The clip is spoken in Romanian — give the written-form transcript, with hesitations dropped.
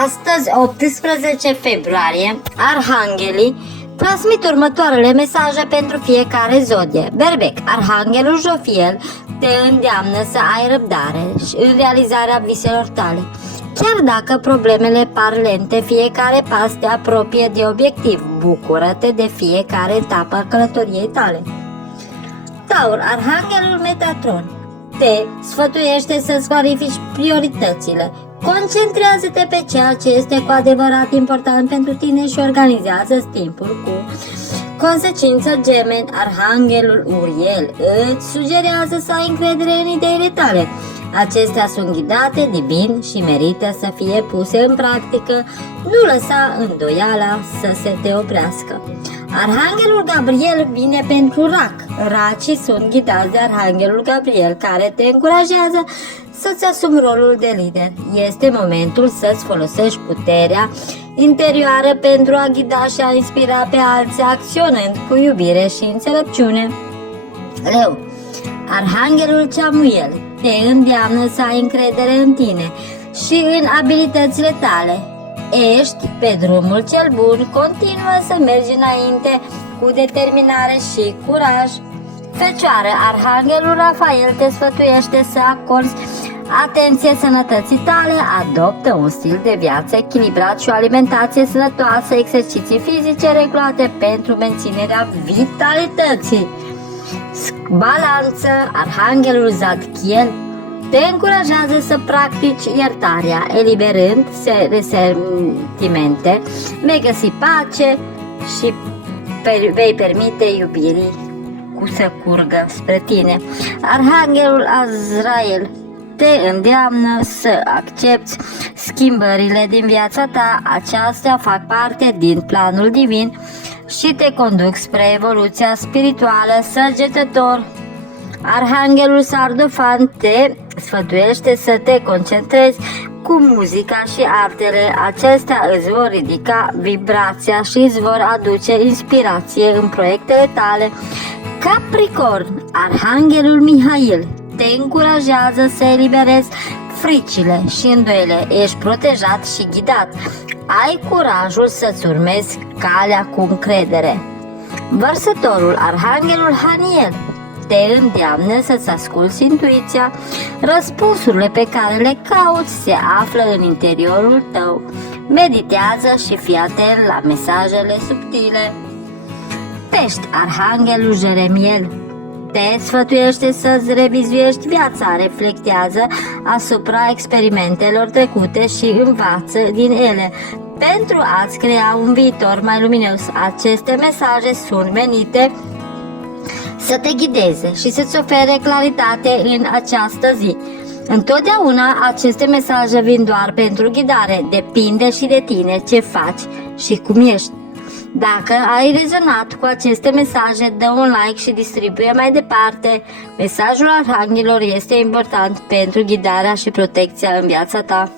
Astăzi, 18 februarie, arhanghelii transmit următoarele mesaje pentru fiecare zodie. Berbec, arhanghelul Jofiel te îndeamnă să ai răbdare în realizarea viselor tale. Chiar dacă problemele par lente, fiecare pas te apropie de obiectiv. Bucură-te de fiecare etapă a călătoriei tale. Taur, arhanghelul Metatron te sfătuiește să-ți clarifici prioritățile. Concentrează-te pe ceea ce este cu adevărat important pentru tine și organizează timpul cu consecință. Gemeni, arhanghelul Uriel îți sugerează să ai încredere în ideile tale. Acestea sunt ghidate divin și merită să fie puse în practică. Nu lăsa îndoiala să se te oprească. Arhanghelul Gabriel vine pentru rac. Racii sunt ghidați de arhanghelul Gabriel, care te încurajează să-ți asumi rolul de lider. Este momentul să-ți folosești puterea interioară pentru a ghida și a inspira pe alții, acționând cu iubire și înțelepciune. Leu, arhanghelul Ceamuiel te îndeamnă să ai încredere în tine și în abilitățile tale. Ești pe drumul cel bun, continuă să mergi înainte cu determinare și curaj. Fecioară, arhanghelul Rafael te sfătuiește să acorzi atenție sănătății tale, adoptă un stil de viață echilibrat și o alimentație sănătoasă, exerciții fizice regulate pentru menținerea vitalității. Balanță, arhanghelul Zadkiel te încurajează să practici iertarea, eliberând resentimente, vei găsi pace și vei permite iubirii să curgă spre tine. Arhanghelul Azrael te îndeamnă să accepti schimbările din viața ta. Acestea fac parte din planul divin și te conduc spre evoluția spirituală. Săgetător, arhanghelul Sardofan te sfătuiește să te concentrezi cu muzica și artele. Acestea îți vor ridica vibrația și îți vor aduce inspirație în proiectele tale. Capricorn, arhanghelul Mihail te încurajează să eliberezi fricile și îndoiele. Ești protejat și ghidat. Ai curajul să-ți urmezi calea cu încredere. Vărsătorul, arhanghelul Haniel te îndeamnă să-ți asculți intuiția. Răspunsurile pe care le cauți se află în interiorul tău. Meditează și fii atent la mesajele subtile. Pești, arhanghelul Jeremiel te sfătuiește să-ți revizuiești viața, reflectează asupra experimentelor trecute și învață din ele pentru a-ți crea un viitor mai luminos. Aceste mesaje sunt menite să te ghideze și să-ți ofere claritate în această zi. Întotdeauna aceste mesaje vin doar pentru ghidare, depinde și de tine ce faci și cum ești. Dacă ai rezonat cu aceste mesaje, dă un like și distribuie mai departe. Mesajul arhanghelilor este important pentru ghidarea și protecția în viața ta.